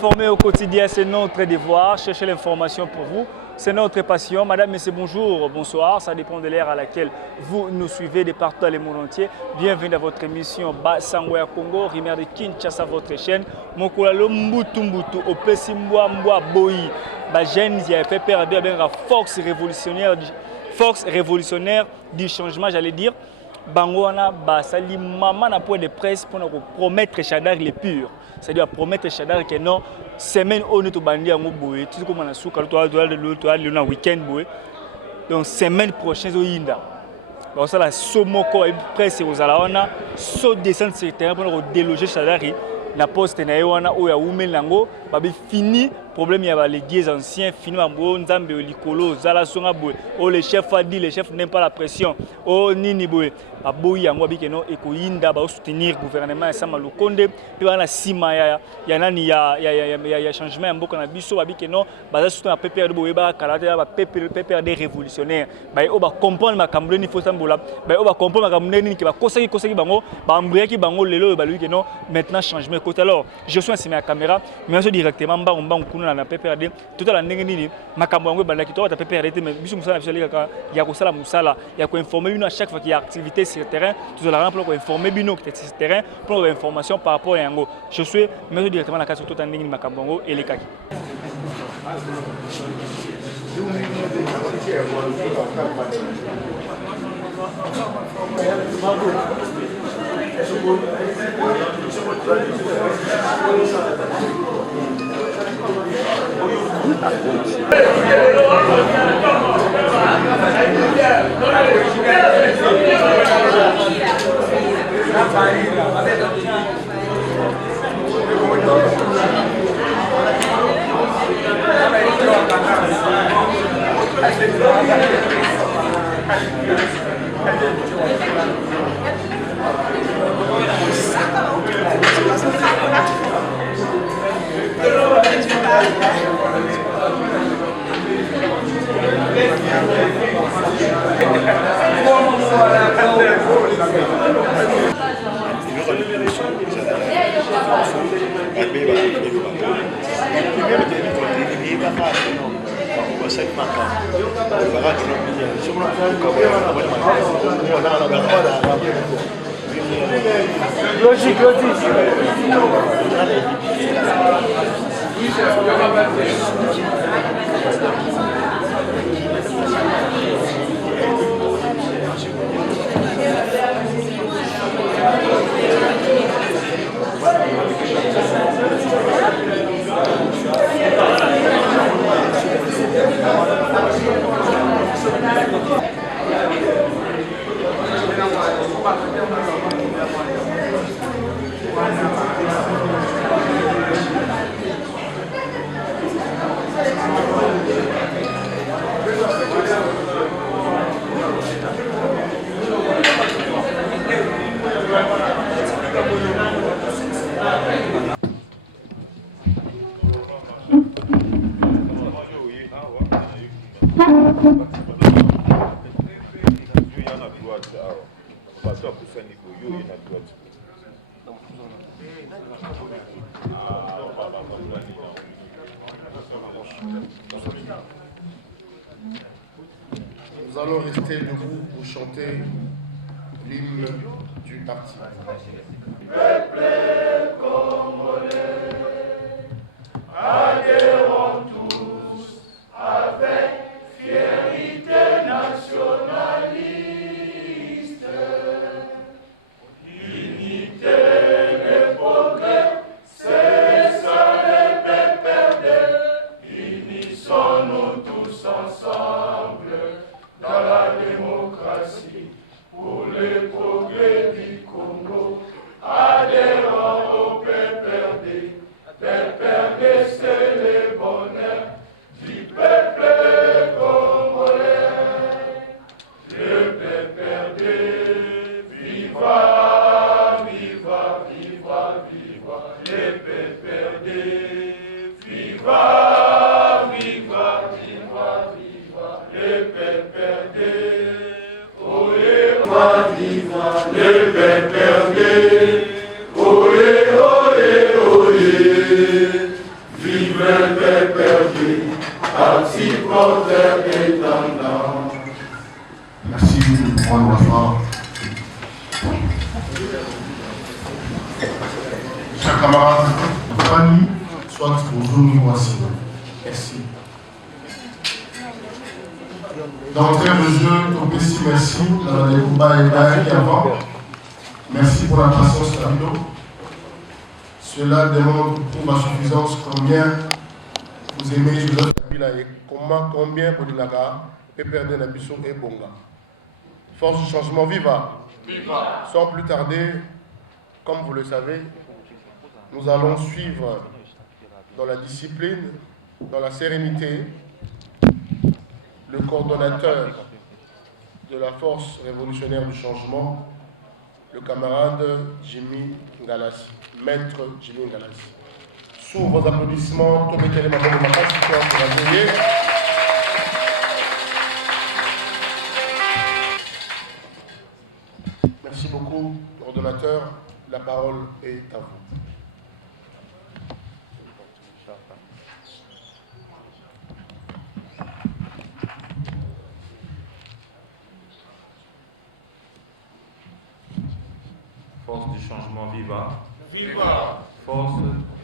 Informer au quotidien, c'est notre devoir. Chercher l'information pour vous, c'est notre passion. Madame, Messieurs, bonjour, bonsoir. Ça dépend de l'ère à laquelle vous nous suivez de partout dans le monde entier. Bienvenue dans votre émission Basangoya Congo, Rimer de Kinshasa, votre chaîne. Mokolalo Mbutu Mbutu, Opesi Mbwa Boi. Jeune, il y a fait perdre la force révolutionnaire du changement, j'allais dire. Bangoana basali maman na point de presse pour nous promettre Chadar les purs, c'est-à-dire promettre Chadar que non semaine on est au bandi en boue tout comme on a sous le week-end boue donc semaine prochaine au Yinda donc ça la somoko et presse aux alaona saut descendre sur terrain pour nous déloger Chadar na poste na wana o ya umelango babi fini problème ya les guiers anciens fini mambo nzambe likolo zala songa boue o le chef a dit le chef n'aime pas la pression o nini boue aboyi yango abike no ekoyinda ba soutenir gouvernement ya Sama Lukonde pe bana sima ya nani ya changement ya mboka na biso babike no baza soutenir PPRD boye ba kalata ba PPRD révolutionnaire ba o ba comprendre makambo ni faut sambola ba o ba comprendre makambo ni ki ba kosaki bango ba ambriaki bango lelo ba lui que non maintenant changement côté alors je suis assis à la caméra mais je directement mbango kuna na PPRD tout à la ndenge nini makambo yango bandaki to ta PPRD mais biso musala biso leka ya kosala musala ya ko informer bino à chaque fois qu'il y a activité sur le terrain tout à la pour informer bino qui est sur le terrain pour information par rapport à yango je suis mais directement na case tout à ndenge nini makambo yango elekaki Logique. Nous allons rester debout pour chanter l'hymne du parti. Peuple congolais, adhérons tous avec fierté nationaliste, l'unité des progrès, c'est ça les PPRD, unissons-nous tous ensemble dans la démocratie pour les progrès du Congo, adhérant au PPRD. PPRD, c'est le bonheur du peuple congolais. Le PPRD, viva, viva, viva, viva. Le PPRD, viva, viva, viva, viva. Le PPRD, ohé, viva, le PPRD, ohé, ohé, ohé. Vive le PPRD, parti porteur étendant. Merci, Juan Wafa. Chers camarades, Fanny, soit aujourd'hui voici. Merci. D'entrée de jeu, Topessi, merci. Dans les combats et avant. Merci pour la patience, Camilo. Cela démontre pour ma suffisance combien vous aimez Joseph Kabila et combien pour Dinaga, PPRD Nabiso et Bonga. Force du changement, viva! Viva! Sans plus tarder, comme vous le savez, nous allons suivre dans la discipline, dans la sérénité, le coordonnateur de la force révolutionnaire du changement, le camarade Jimmy Ngalassi, maître Jimmy Ngalassi. Sous vos applaudissements, mettez les mains dans ma face pour accueillir. Merci beaucoup, coordonnateur. La parole est à vous. Force du changement, viva! Viva! Force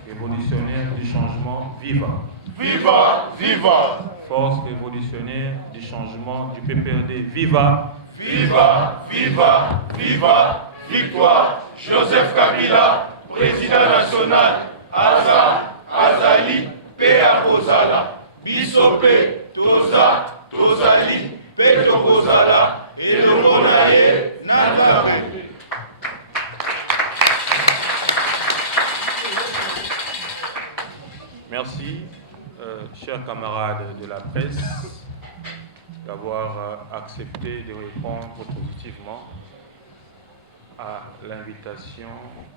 révolutionnaire du changement, viva! Viva! Viva! Force révolutionnaire du changement du PPRD, viva! Viva! Viva! Viva! Victoire! Joseph Kabila, président national, Azali, P.A. Kozala, Bisope, Toza, Tozali, Petro Kozala, et le Monaye, Nazaré. Merci, chers camarades de la presse, d'avoir accepté de répondre positivement à l'invitation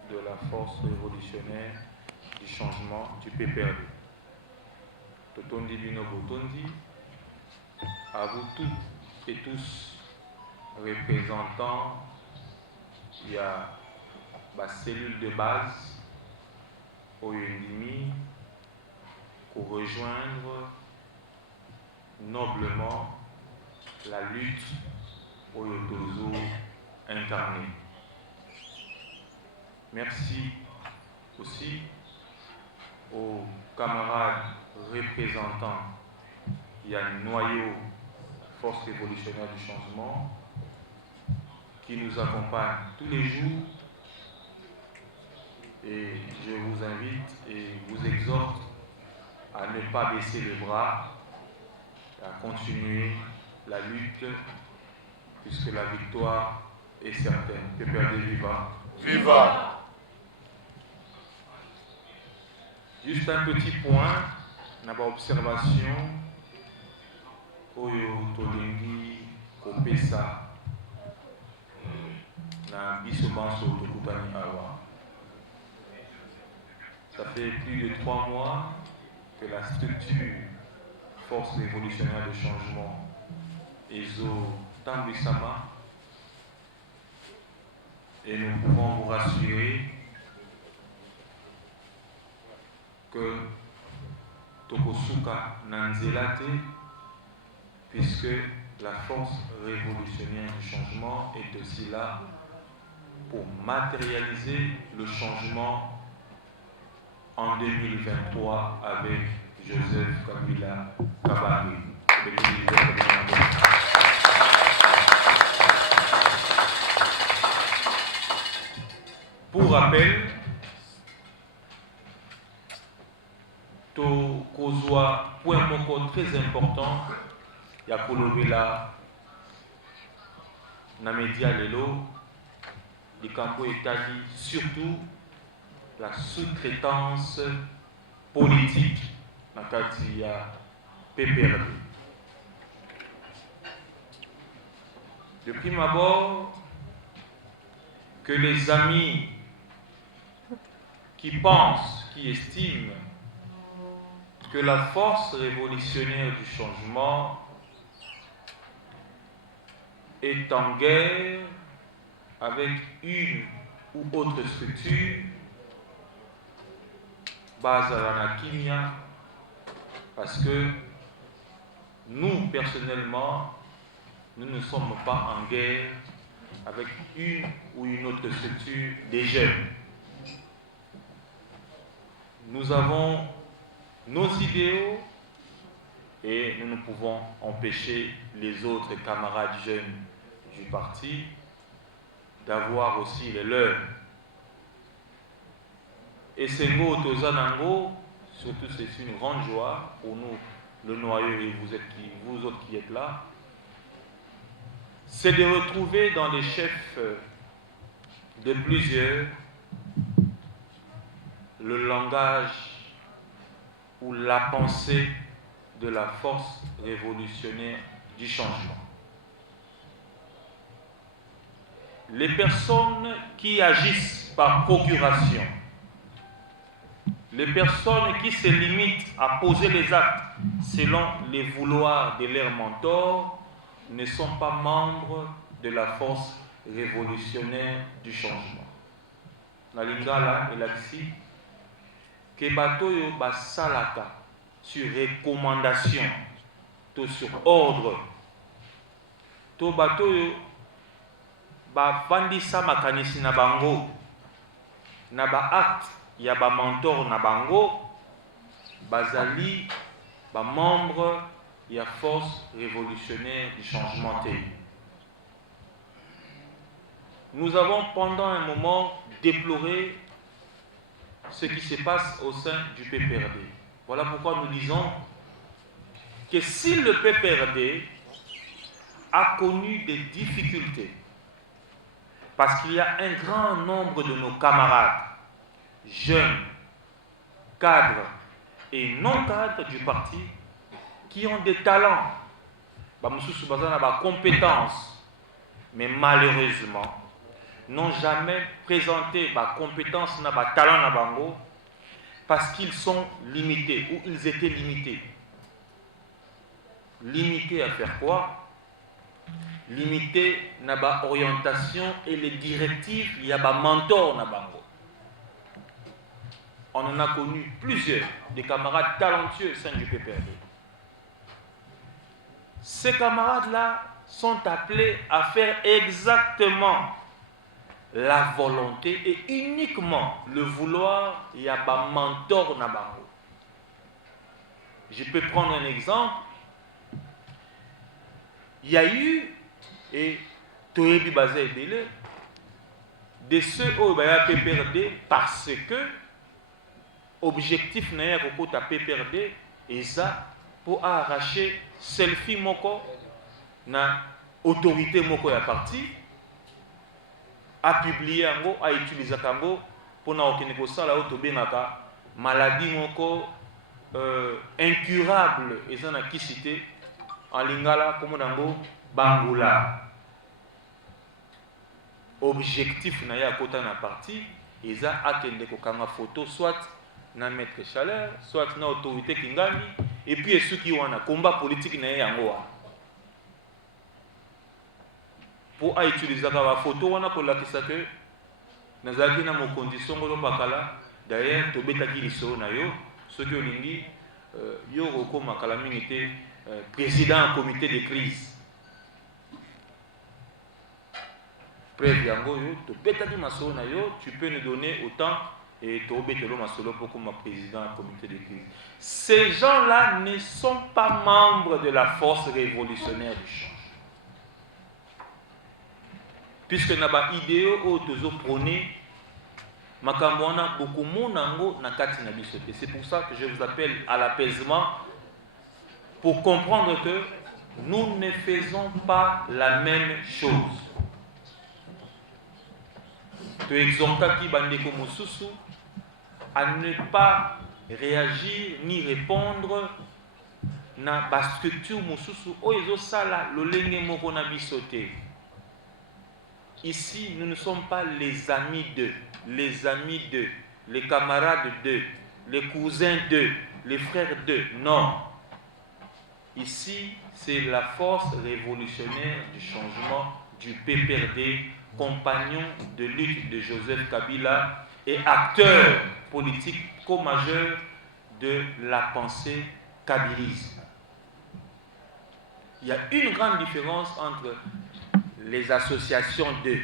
de la force révolutionnaire du changement du PPRD. Totondi Bino Botondi, à vous toutes et tous, représentants, il y a la cellule de base au Yundimi, pour rejoindre noblement la lutte au Yotozo incarné. Merci aussi aux camarades représentants. Il y a un noyau Force révolutionnaire du changement qui nous accompagne tous les jours. Et je vous invite et vous exhorte à ne pas baisser les bras, à continuer la lutte, puisque la victoire est certaine. PPRD viva! Viva! Juste un petit point, n'a pas observation, Oyo Tolengi Kopesa, na Bisobanso Tokutani Awa. Ça fait plus de 3 mois que la structure Force révolutionnaire de changement EZO Tambisama, et nous pouvons vous rassurer que Tokosuka Nanzelate, puisque la force révolutionnaire du changement est aussi là pour matérialiser le changement en 2023 avec Joseph Kabila Kabange. Pour rappel, to kozwa point moko très important ya kolobela na media lelo likambo etali surtout la sous-traitance politique na kati ya PPRD. De prime abord, que les amis qui pensent, qui estiment que la force révolutionnaire du changement est en guerre avec une ou autre structure bazala na kimia, parce que nous, personnellement, nous ne sommes pas en guerre avec une ou une autre structure des jeunes. Nous avons nos idéaux et nous ne pouvons empêcher les autres camarades jeunes du parti d'avoir aussi les leurs. Et c'est Tozanango, surtout c'est une grande joie pour nous, le noyau et vous autres qui êtes là, c'est de retrouver dans les chefs de plusieurs le langage ou la pensée de la force révolutionnaire du changement. Les personnes qui agissent par procuration, les personnes qui se limitent à poser les actes selon les vouloirs de leurs mentors ne sont pas membres de la force révolutionnaire du changement. Nalingala et Laxi, que batoyo basalaka sur recommandation, to sur ordre, to batoyo bafandisa makanisi na bango, na ba acte ya ba mentor na bango, bazali ba membre ya force révolutionnaire du changement TI. Nous avons pendant un moment déploré ce qui se passe au sein du PPRD. Voilà pourquoi nous disons que si le PPRD a connu des difficultés, parce qu'il y a un grand nombre de nos camarades, jeunes, cadres et non cadres du parti, qui ont des talents, des compétences, mais malheureusement, n'ont jamais présenté ma compétence, ma talent na bango, parce qu'ils sont limités, ou ils étaient limités. Limités à faire quoi? Limités na ba orientation et les directives, il y a ba mentor na bango. On en a connu plusieurs, des camarades talentueux au sein du PPRD. Ces camarades-là sont appelés à faire exactement la volonté et uniquement le vouloir, il y a un mentor na bango. Je peux prendre un exemple. Il y a eu, et Toyebi Bazé Bele, de ceux au PPRD parce que objectif n'a pas PPRD et ça pour arracher selfie moko na autorité moko ya parti, à publier ango, à utiliser ango pour na okeneko sala autobenaka maladie moko incurable et ça na qui cité en lingala comme nango bangula. Objectif na ya kota na parti et ça akende ko kanga photo soit na maître chaleur soit na autorité kingami et puis ceux qui ont un combat politique na yango pour utiliser la photo on a pour la que nazaki na mo condition ngolo pakala d'ailleurs to betaki liso na yo ceux qui olingi yo roko makala minité président comité de crise près yango yo to betaki maso na yo tu peux nous donner autant et to betelo masolo pour comme président comité de crise. Ces gens-là ne sont pas membres de la force révolutionnaire du change. Puisque na ba idéo o tozo prôner makambo wana beaucoup monango na kati na biso. C'est pour ça que je vous appelle à l'apaisement pour comprendre que nous ne faisons pas la même chose. To exhortaki bandeko mosusu à ne pas réagir ni répondre na ba structure mosusu oyo sala lolenge moko na biso te. Ici, nous ne sommes pas les amis d'eux, les camarades d'eux, les cousins d'eux, les frères d'eux. Non. Ici, c'est la force révolutionnaire du changement du PPRD, compagnon de lutte de Joseph Kabila et acteur politique co-majeurs de la pensée kabylisme. Il y a une grande différence entre les associations d'eux.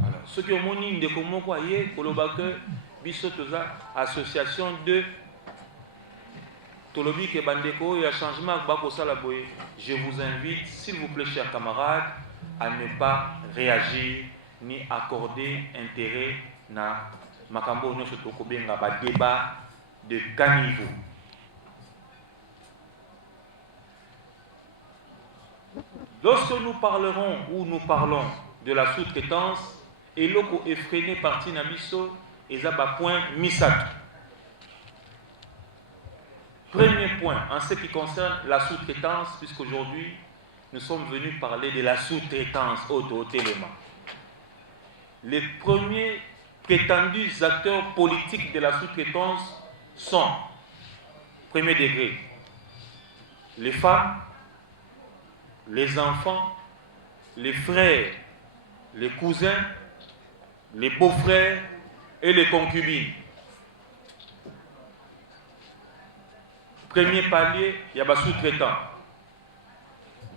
Alors, ceux qui ont mon ligne de comment quoi y est, kolobake, bisotoza, association de Tolobi ke bandeko, il y a changement bako salaboye. Je vous invite, s'il vous plaît, chers camarades, à ne pas réagir ni accorder intérêt na makambo no sotokobenga ba débat de caniveau. Lorsque nous parlerons ou nous parlons de la sous-traitance, et loko effréné parti nabiso, et zaba point misatu. Premier point, en ce qui concerne la sous-traitance, puisqu'aujourd'hui, nous sommes venus parler de la sous-traitance auto-téléma. Les premiers prétendus acteurs politiques de la sous-traitance sont, premier degré, les femmes, les enfants, les frères, les cousins, les beaux-frères et les concubines. Premier palier, il y a des sous-traitants.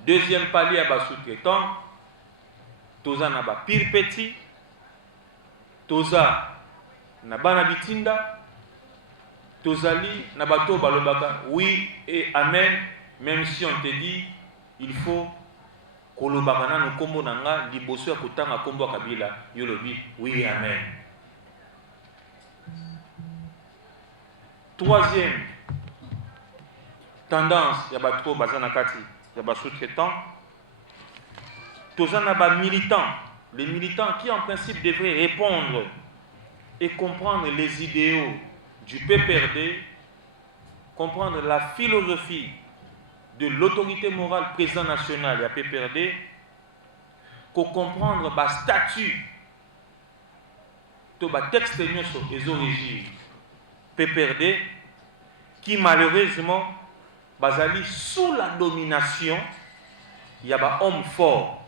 Deuxième palier, il y a des sous-traitants. Toza na ba pire petit. Toza na bana bitinda. Tozali na bato balobaka. Oui et amen. Même si on te dit, il faut kolobaka na no kombo nanga liboso ya kotanga kombo kabila. Yolobi, oui et amen. Troisième tendance, il y a trop bazanakati, il y a sous-traitants. Tozana militants, les militants qui en principe devraient répondre et comprendre les idéaux du PPRD, comprendre la philosophie de l'autorité morale président national et à PPRD, qu'on comprendre le statut de texte et les origines PPRD qui malheureusement basali sous la domination, il y a des hommes forts,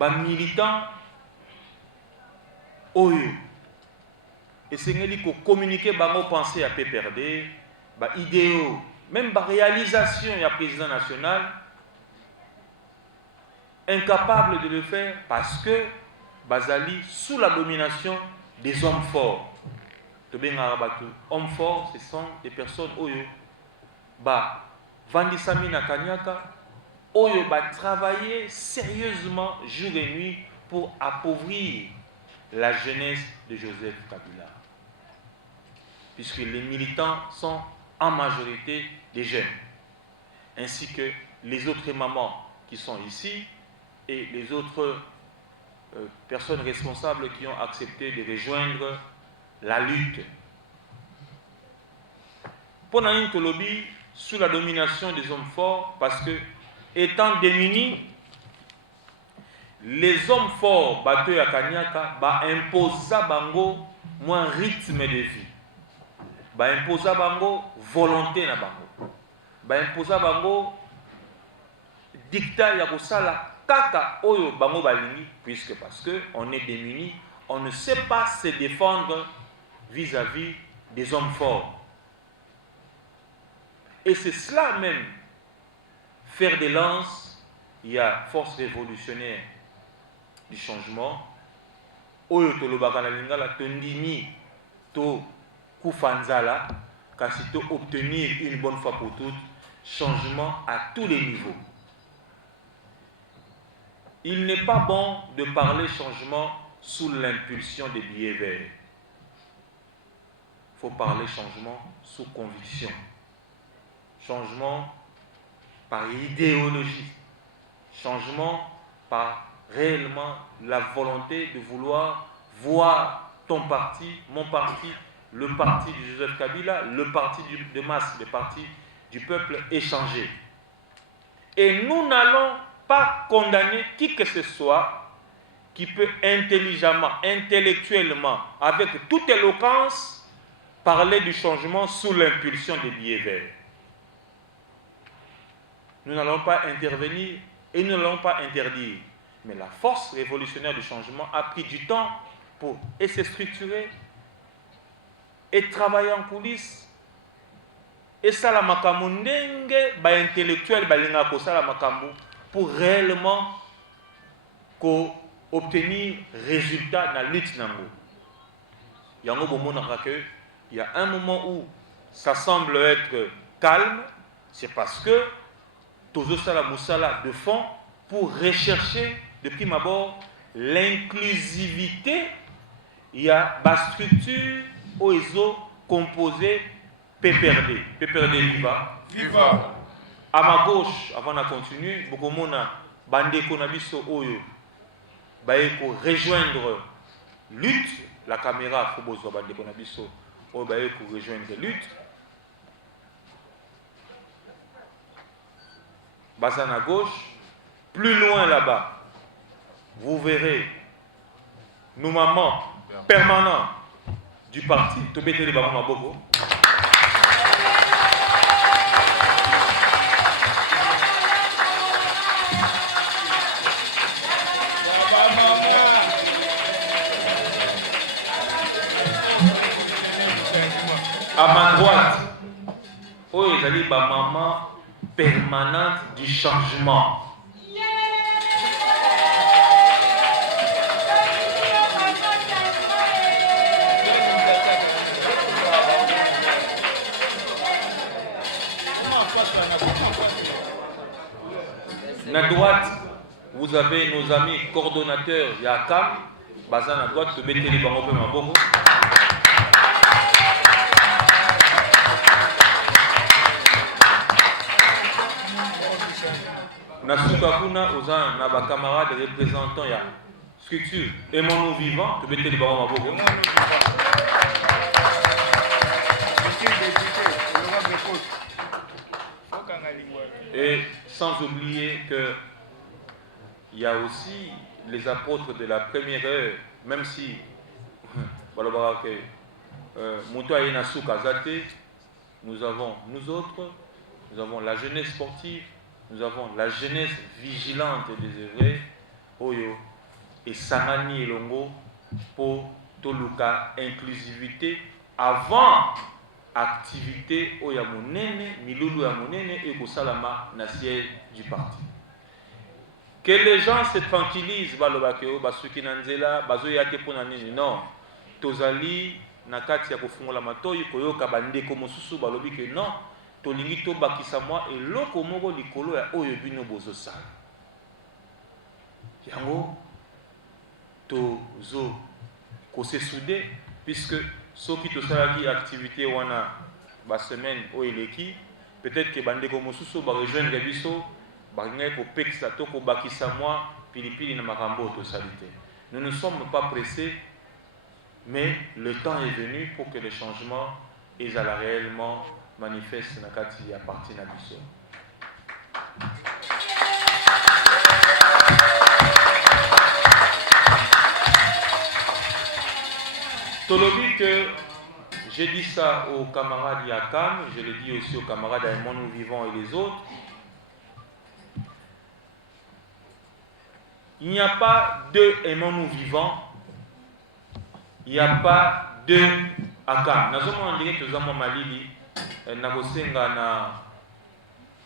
des militants, oyo. Et c'est ce qu'on communique, bango penser à PPRD, des idéaux, même des réalisations, il y a président national, incapable de le faire parce que basali sous la domination des hommes forts. Hommes forts, ce sont des personnes oyo vandisami na kanyaka oyo travailler sérieusement jour et nuit pour appauvrir la jeunesse de Joseph Kabila, puisque les militants sont en majorité des jeunes, ainsi que les autres mamans qui sont ici et les autres personnes responsables qui ont accepté de rejoindre la lutte. Pendant une Tolobi, sous la domination des hommes forts, parce que, étant démunis, les hommes forts, Bateau à Kanyaka, imposent bango moins rythme de vie. Imposent bango volonté na bango. Imposent bango dictat ya kosala kaka oyo bango balingi, puisque parce que on est démunis, on ne sait pas se défendre vis-à-vis des hommes forts. Et c'est cela même, faire des lances, il y a force révolutionnaire du changement. Oyo tolobaka na lingala tondimi to kufanzala, kasi to obtenir une bonne fois pour toutes, changement à tous les niveaux. Il n'est pas bon de parler changement sous l'impulsion des billets verts. Il faut parler changement sous conviction. Changement par idéologie. Changement par réellement la volonté de vouloir voir ton parti, mon parti, le parti de Joseph Kabila, le parti de masse, le parti du peuple échanger. Et nous n'allons pas condamner qui que ce soit qui peut intelligemment, intellectuellement, avec toute éloquence, parler du changement sous l'impulsion des billets verts. Nous n'allons pas intervenir et nous n'allons pas interdire. Mais la force révolutionnaire du changement a pris du temps pour et se structurer et travailler en coulisses et ça la makambo ndenge ba intellectuel balinga ko ça la makambo pour réellement obtenir résultat dans la lutte nango. Yango bomonaka que il y a un moment où ça semble être calme, c'est parce que Tozo Sala Moussala de fond pour rechercher de prime abord l'inclusivité. Il y a une structure où ils ont composé PPRD. PPRD viva. Viva. À ma gauche, avant de continuer, Bokomona Bande Konabiso Oyo Baeko rejoindre lutte. La caméra faut besoin Bande Konabiso Oyo Baeko rejoindre lutte. Bazan à gauche, plus loin là-bas, vous verrez nos mamans permanents du parti Tobete de Bama Bobo. À ma droite, oh, ils allaient ma maman permanente du changement. À droite, vous avez nos amis coordonnateurs Yakam, Bazan à droite, te mettez les bancs au Maboko. Nasuka Kuna, Ozan, Naba camarade représentant ya structure et mon vivant, te mettez les bancs au Maboko. Et sans oublier qu'il y a aussi les apôtres de la première heure, même si nous avons nous autres, nous avons la jeunesse sportive, nous avons la jeunesse vigilante et désœuvrée, Oyo et Sangani et Longo pour Toluka inclusivité avant activité Oya Monene, Milulu Monene et Kosalama na siège du parti. Que les gens se tranquillisent, balobakeo, basuki nanzela, bazoyate pona nini, non. Tozali nakati ya kofungola matoyi koyoka bandeko mosusu balobi que non, tolingi to bakisa moi et loko moko likolo ya oyo bino bozo sala. Yango tozo kose soudé puisque soki tosalaki activité wana ba semaine o eleki peut-être que bandeko mosusu ba rejoindre biso ba ngai ko pekisa to ko bakisa moi pilipili na makambo to salite. Nous ne sommes pas pressés, mais le temps est venu pour que les changements ezala réellement manifestent na kati ya parti na biso. Tolobi que j'ai dit ça aux camarades Yakam, je l'ai dit aussi aux camarades Aimon Nous Vivons et les autres. Il n'y a pas deux Aimon Nous Vivants, il n'y a pas deux Akam. Nous avons dit que nous avons Malili, nous avons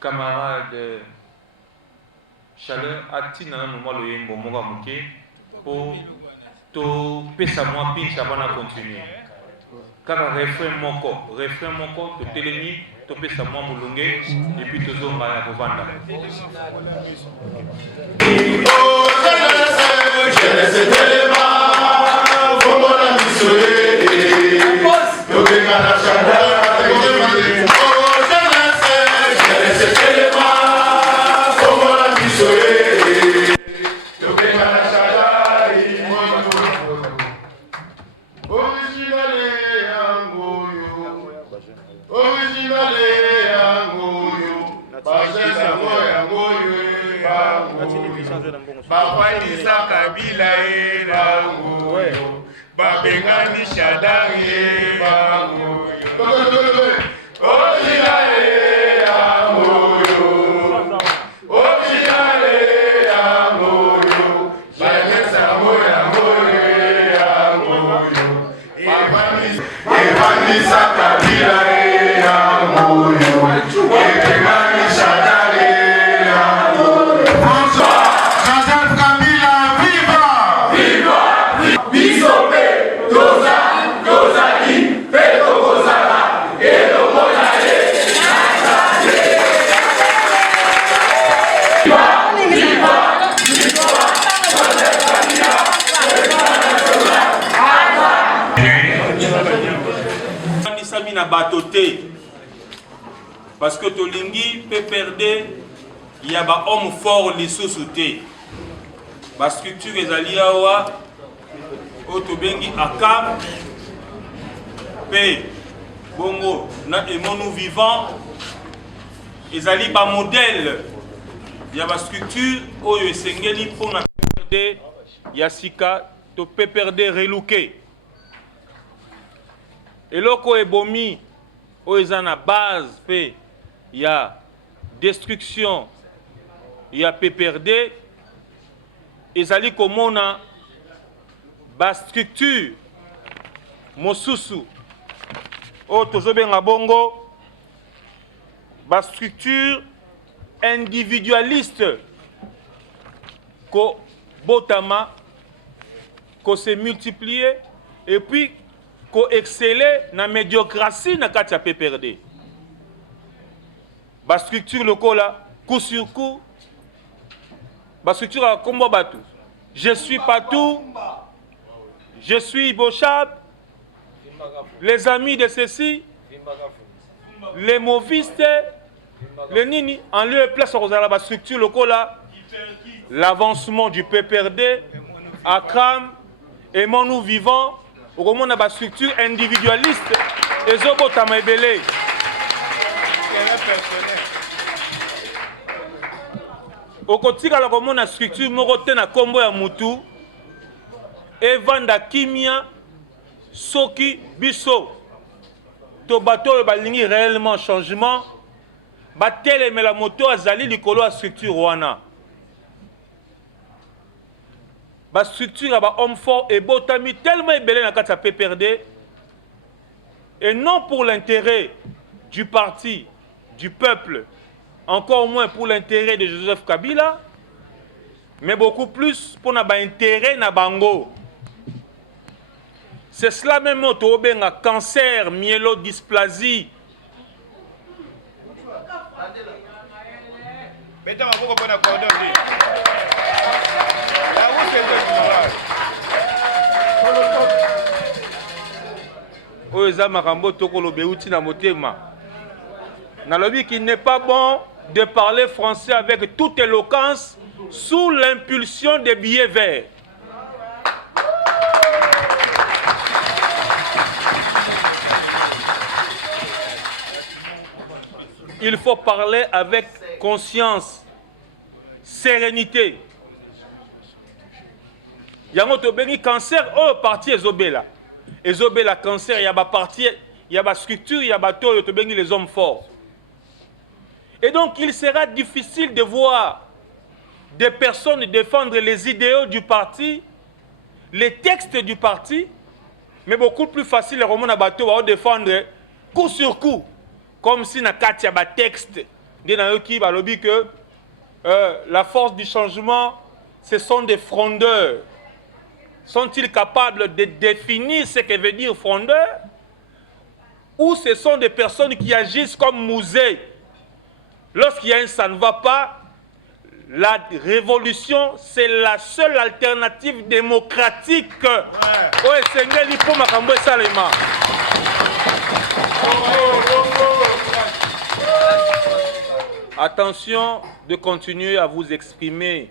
camarade Chaleur, Atina, nous avons le Yembo Mogamuke pour to pesa moi pincha bana continuer. Kaka refrain moko to telemi to pesa moi mulunge et puis to zonga ya kovanda. Bakwalisa kabila erangu babengani shadari bangu Parce que Tolingi peut perdre, il y a un homme fort les sous-soutés. La structure est alliée à Otobengi Akam, P. Bongo, et mon vivant, ils alliés par modèle. Il y a une structure où il y a pour perdre, il y a Sika, tu peux perdre relouqué. Et là, quand il bomi, où il y a une base, il y a destruction, il y a PPRD, ils allaient comme on a une structure, Mosusu, bongo, une structure individualiste, ko botama, ko se multiplier, et puis ko exceller na médiocratie na katia PPRD. La structure locale, coup sur coup, la structure à combo batou. Je suis partout, je suis Bochab, les amis de ceci, les mauvistes, les nini, en lieu et place sur la structure locale, l'avancement du PPRD, Akram, et mon nous vivant, au moment de la structure individualiste, et Zobo Tamaibele. Au quotidien, la structure morote na kombo ya mutu et vanda kimia soki biso to bateau balingi réellement changement batele mais la moto azali likolo a structure wana ba structure ba homme fort et botami tellement ebelé na kati ya PPRD et non pour l'intérêt du parti, du peuple, encore moins pour l'intérêt de Joseph Kabila, mais beaucoup plus pour l'intérêt de Bango. C'est cela même qui a cancer, myélodysplasie. Qu'il n'est pas bon de parler français avec toute éloquence sous l'impulsion des billets verts. Il faut parler avec conscience, sérénité. Il y a un cancer, oh, parti Ezobela. Ezobela cancer, il y a une partie, il y a une structure, il y a les hommes forts. Et donc, il sera difficile de voir des personnes défendre les idéaux du parti, les textes du parti, mais beaucoup plus facile de défendre coup sur coup, comme si na katia ba texte que la force du changement, ce sont des frondeurs. Sont-ils capables de définir ce que veut dire frondeur? Ou ce sont des personnes qui agissent comme musée? Lorsqu'il y a un ça ne va pas, la révolution, c'est la seule alternative démocratique. Attention de continuer à vous exprimer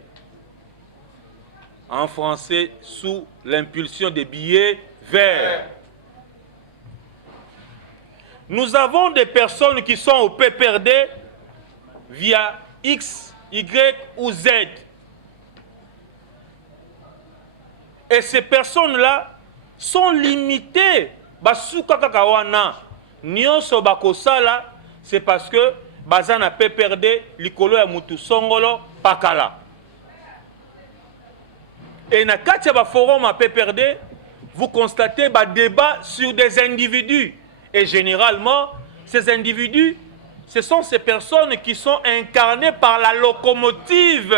en français sous l'impulsion des billets verts. Nous avons des personnes qui sont au PPRD via X, Y ou Z. Et ces personnes-là sont limitées. C'est parce que Bazana PPRD, Likolo ya Mutu Songolo, Pakala. Et dans le forum à PPRD, vous constatez un débat sur des individus. Et généralement, ces individus, ce sont ces personnes qui sont incarnées par la locomotive.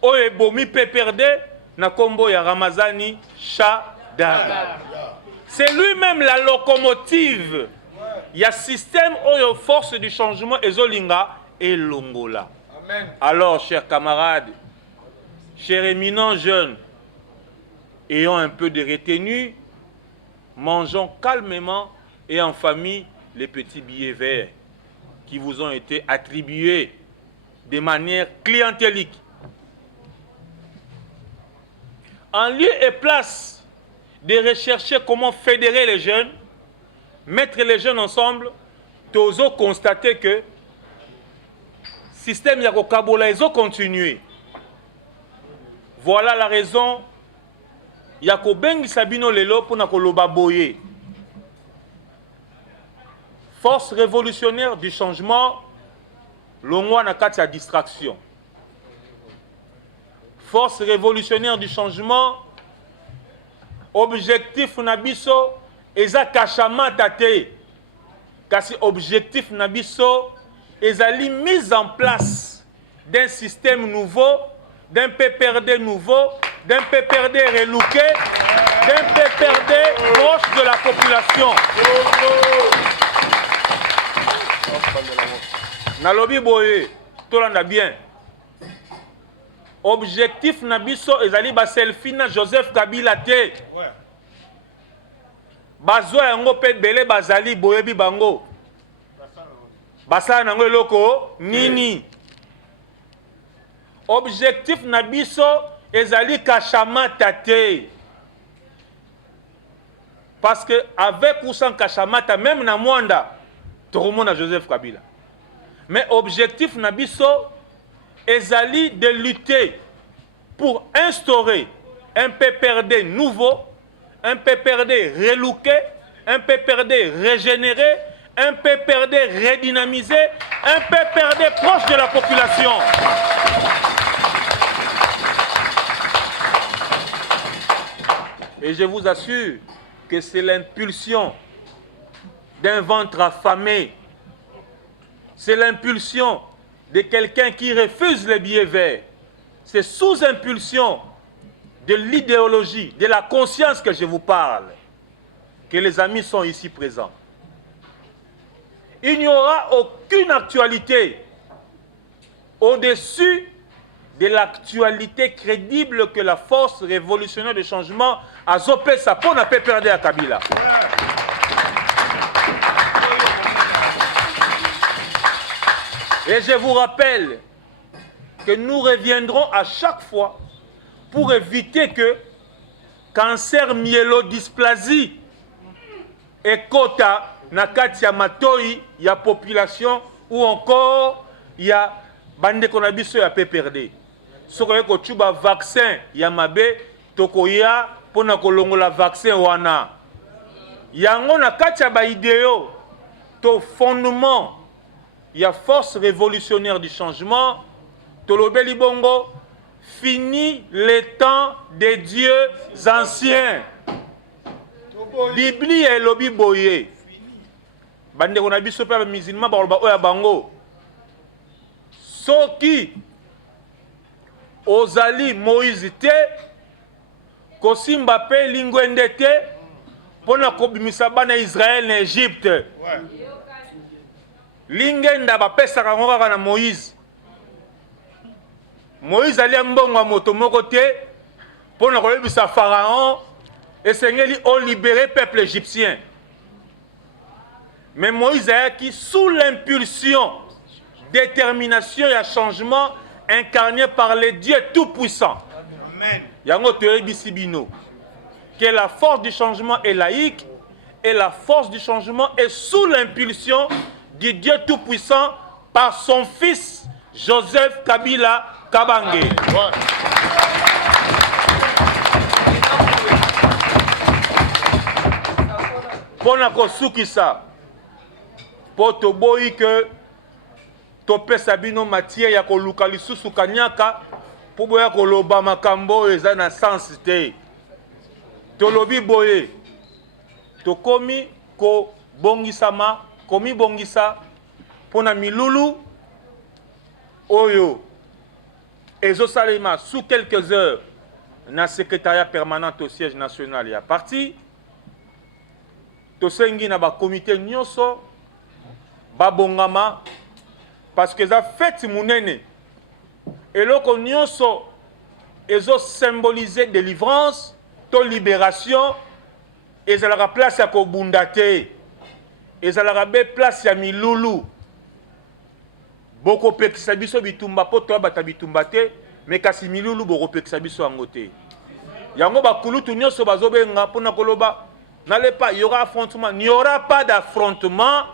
Oye bomi peperde na kombo ya Ramazani Shadari. C'est lui-même la locomotive. Il y a système oyo force du changement ezolinga et longola. Alors, chers camarades, chers éminents jeunes, ayons un peu de retenue, mangeons calmement et en famille les petits billets verts qui vous ont été attribués de manière clientélique. En lieu et place de rechercher comment fédérer les jeunes, mettre les jeunes ensemble, tozo constater que le système Yako Kabola ils ont continué. Voilà la raison Yako Bengi Sabino Lelo pour Nakoloba Boye. Force révolutionnaire du changement, l'ongwa na kati ya distraction. Force révolutionnaire du changement, objectif nabiso eza kashamata te. Kasi objectif nabiso ezali mise en place d'un système nouveau, d'un PPRD nouveau, d'un PPRD relooké, d'un PPRD proche de la population. Nalobi boye, tolanda bien. Objectif nabiso ezali ba selfie na Joseph Kabila te. Bazwa yango pe bele bazali boyebi bango. Basala nango eloko nini. Objectif nabiso ezali kashamata te. Parce que avec ou sans kashamata, même na Mwanda, tout le monde a Joseph Kabila. Mais objectif nabiso ezali de lutter pour instaurer un PPRD nouveau, un PPRD relooké, un PPRD régénéré, un PPRD redynamisé, un PPRD proche de la population. Et je vous assure que c'est l'impulsion d'un ventre affamé. C'est l'impulsion de quelqu'un qui refuse les billets verts. C'est sous impulsion de l'idéologie, de la conscience que je vous parle, que les amis sont ici présents. Il n'y aura aucune actualité au-dessus de l'actualité crédible que la force révolutionnaire de changement a zopé sa peau n'a pas perdu à Kabila. Et je vous rappelle que nous reviendrons à chaque fois pour éviter que cancer myélodysplasie et quota nakati ya matoi ya population ou encore ya bande konabiso ya PPRD. Sokoye ko tuba vaccin ya mabe tokoya pona kolongola vaccin wana. Yango nakati ya ba idéo to fondement il y a force révolutionnaire du changement. Tolobeli bongo, fini les temps des dieux anciens. Bibli et lobi boye. Bande on a biso pa musulman ba oya bango. Soki ozali Moïse te, kosimba pe lingwende te, pona kobimisa bana Israël na Égypte. Lingenda bapesaka ngo kaka na Moïse. Moïse ali mbongo moto moko te pona koyebisa Pharaon esengeli o libérer peuple égyptien. Mais Moïse a qui sous l'impulsion, détermination et changement incarné par les dieux tout-puissants. Amen. Yango toyebisi bino que la force du changement est laïque et la force du changement est sous l'impulsion du Dieu Tout-Puissant par son fils Joseph Kabila Kabange. Pona kosukisa po toboyi ke topesa bino matière ya koluka lisusu kanyaka po boya koloba makambo eza na sens te. Tolobi boye tokomi ko bongisama komi bongisa pona milulu oyo ezosalema sous quelques heures na secrétariat permanent au siège national ya parti tosengi na ba comité nyonso ba bongama parce que za fête munene eloko nyonso ezo symboliser délivrance to libération ezalaka place ya kobunda te ezalaka be place ya milulu bokopekisa biso bitumba po toyabata bitumba te mais kasi milulu bokopekisa biso yango te yango bakulutu nyonso bazobenga mpona koloba n'allez pas, il y aura affrontement. Il n'y aura pas d'affrontement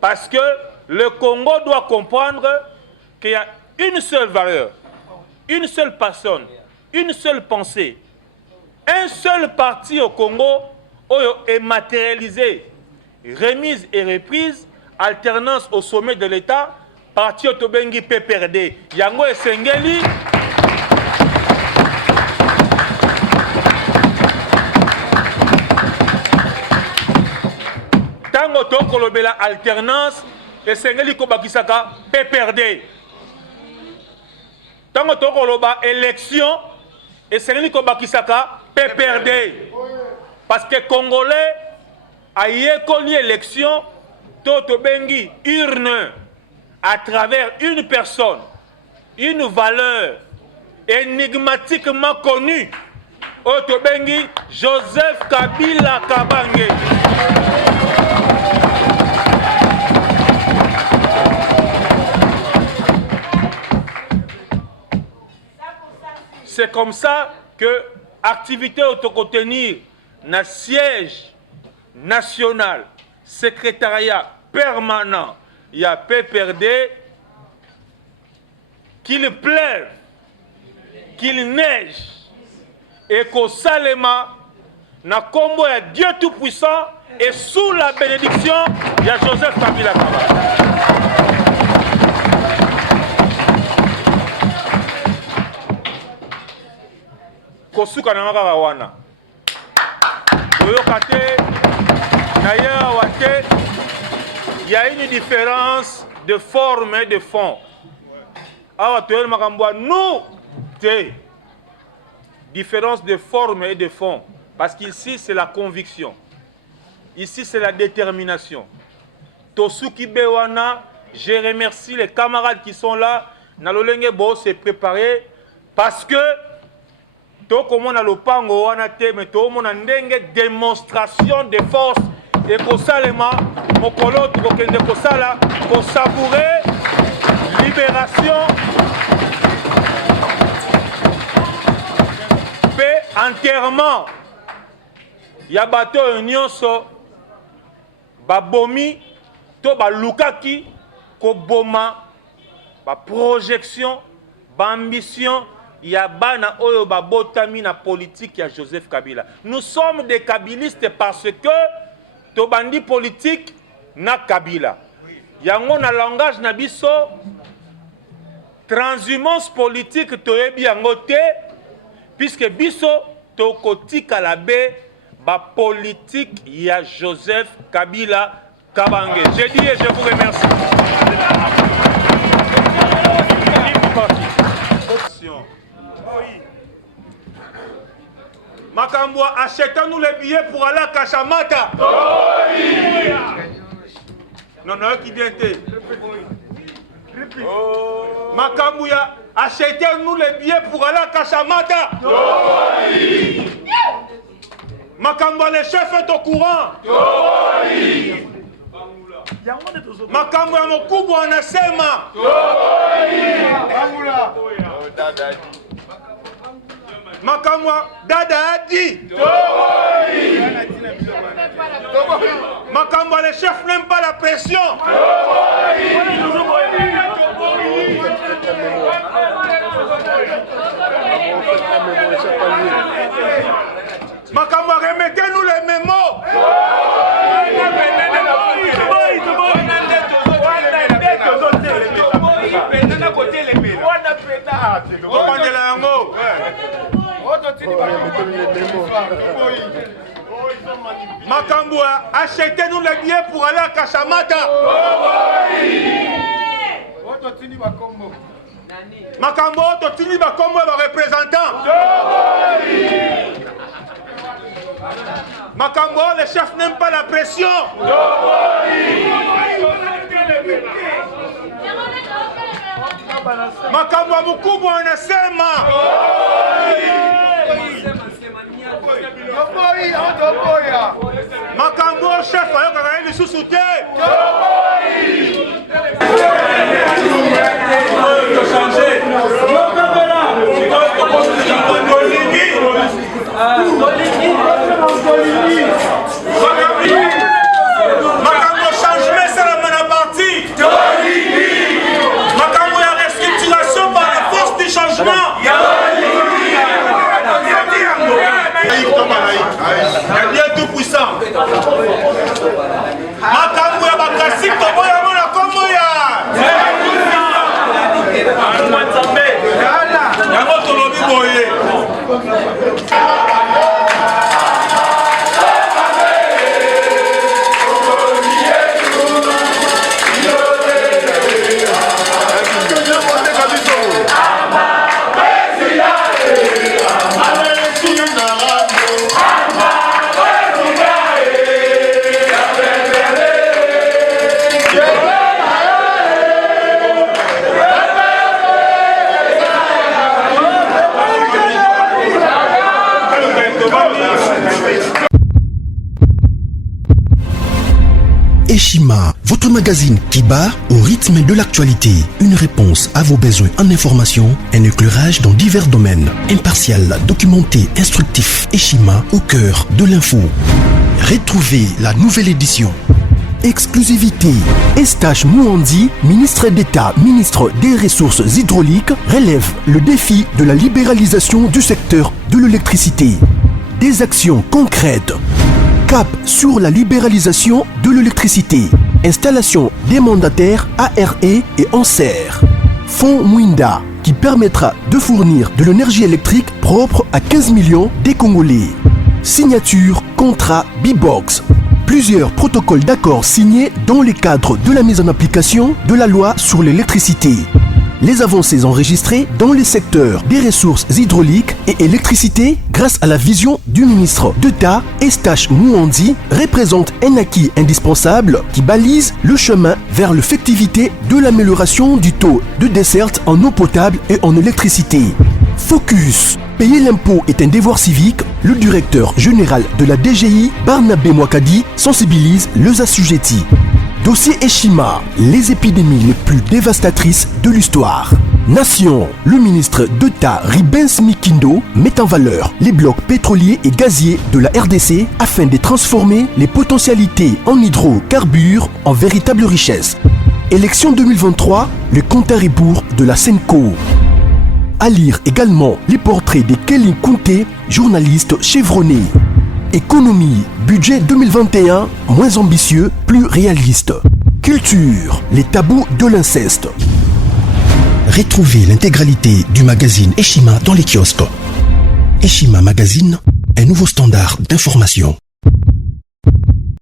parce que le Congo doit comprendre qu'il y a une seule valeur, une seule personne, une seule pensée, un seul parti au Congo est matérialisé, remise et reprise, alternance au sommet de l'État, parti Otobengi PPRD. Yango et Sengeli. Tango tokolobela alternance et Sengeli Kobakisaka PPRD. Tango tokoloba élection et Sengeli Kobakisaka PPRD. Parce que Congolais a yekoli élection Totobengi urne à travers une personne, une valeur énigmatiquement connue. Otobengi Joseph Kabila Kabange. C'est comme ça que l'activité autocontenir na siège national, secrétariat permanent, il y a PPRD, qu'il pleuve, qu'il neige, et qu'au Salema, na combo ya Dieu Tout-Puissant, et sous la bénédiction, il y a Joseph Kabila Kabange. Kosuka na ngaka wana oyokate na ya wate il y a une différence de forme et de fond awa toyel makambo nous te différence de forme et de fond parce qu'ici c'est la conviction, ici c'est la détermination. Tosuki bewana, je remercie les camarades qui sont là na lolenge bo se préparer parce que comme on a le pango, on a une démonstration de force et que salema, mon colo, que sala, pour savourer libération, paix, enterrement. Il y a bateau nyonso, babomi, to ba lukaki, ko boma, ba projection, ba ambition. Il y a bana oyo babotami na politique ya Joseph Kabila. Nous sommes des kabilistes parce que tobandi politique na Kabila. Yango na langage na biso transhumance politique toyebi yango te puisque biso tokotika la be ba politique ya Joseph Kabila Kabange. Je dis et je vous remercie. Makambwa, achetons-nous les billets pour aller à Kachamata. Non, non, qui vient te. Makambouya, achetons-nous les billets pour aller à Kachamata. Makambwa, le chef est au courant. Makambwa, mon couple en asema. Makamwa Dada Adi. Makamwa le chef n'aime pas la pression. Makamwa remettez-nous les mémos. Ils ont manipulé. Makamboua, achetez-nous les billets pour aller à Kashamata. Makambo, Totini Bakombo est le représentant. Makambo, les chefs n'aiment pas la pression. Makambo, Mukubu, anasema. Makambo, chef, ayo kakayeli susute. Makambo changement, c'est la main à partie. Makambo, il y a restructuration par la force du changement. Il y a bien tout puissant. Makambo, il y a ma classique, Tobo, il y a mon akombo, il y a. Eshima, votre magazine qui bat au rythme de l'actualité. Une réponse à vos besoins en information, un éclairage dans divers domaines. Impartial, documenté, instructif. Eshima au cœur de l'info. Retrouvez la nouvelle édition. Exclusivité. Eustache Mouandi, ministre d'État, ministre des Ressources hydrauliques, relève le défi de la libéralisation du secteur de l'électricité. Des actions concrètes. Cap sur la libéralisation de l'électricité. Installation des mandataires ARE et ANSER. Fonds Mwinda qui permettra de fournir de l'énergie électrique propre à 15 millions des Congolais. Signature contrat B-Box. Plusieurs protocoles d'accord signés dans le cadre de la mise en application de la loi sur l'électricité. Les avancées enregistrées dans les secteurs des ressources hydrauliques et électricité grâce à la vision du ministre d'État Eustache Mouandi représentent un acquis indispensable qui balise le chemin vers l'effectivité de l'amélioration du taux de desserte en eau potable et en électricité. Focus. Payer l'impôt est un devoir civique. Le directeur général de la DGI, Barnabé Mwakadi, sensibilise les assujettis. Dossier Eshima, les épidémies les plus dévastatrices de l'histoire. Nation, le ministre d'État Ribens Mikindo met en valeur les blocs pétroliers et gaziers de la RDC afin de transformer les potentialités en hydrocarbures en véritable richesse. Élection 2023, le compte à rebours de la Senco. À lire également les portraits de Kelly Kounté, journaliste chevronné. Économie, budget 2021, moins ambitieux, plus réaliste. Culture, les tabous de l'inceste. Retrouvez l'intégralité du magazine Eshima dans les kiosques. Eshima Magazine, un nouveau standard d'information.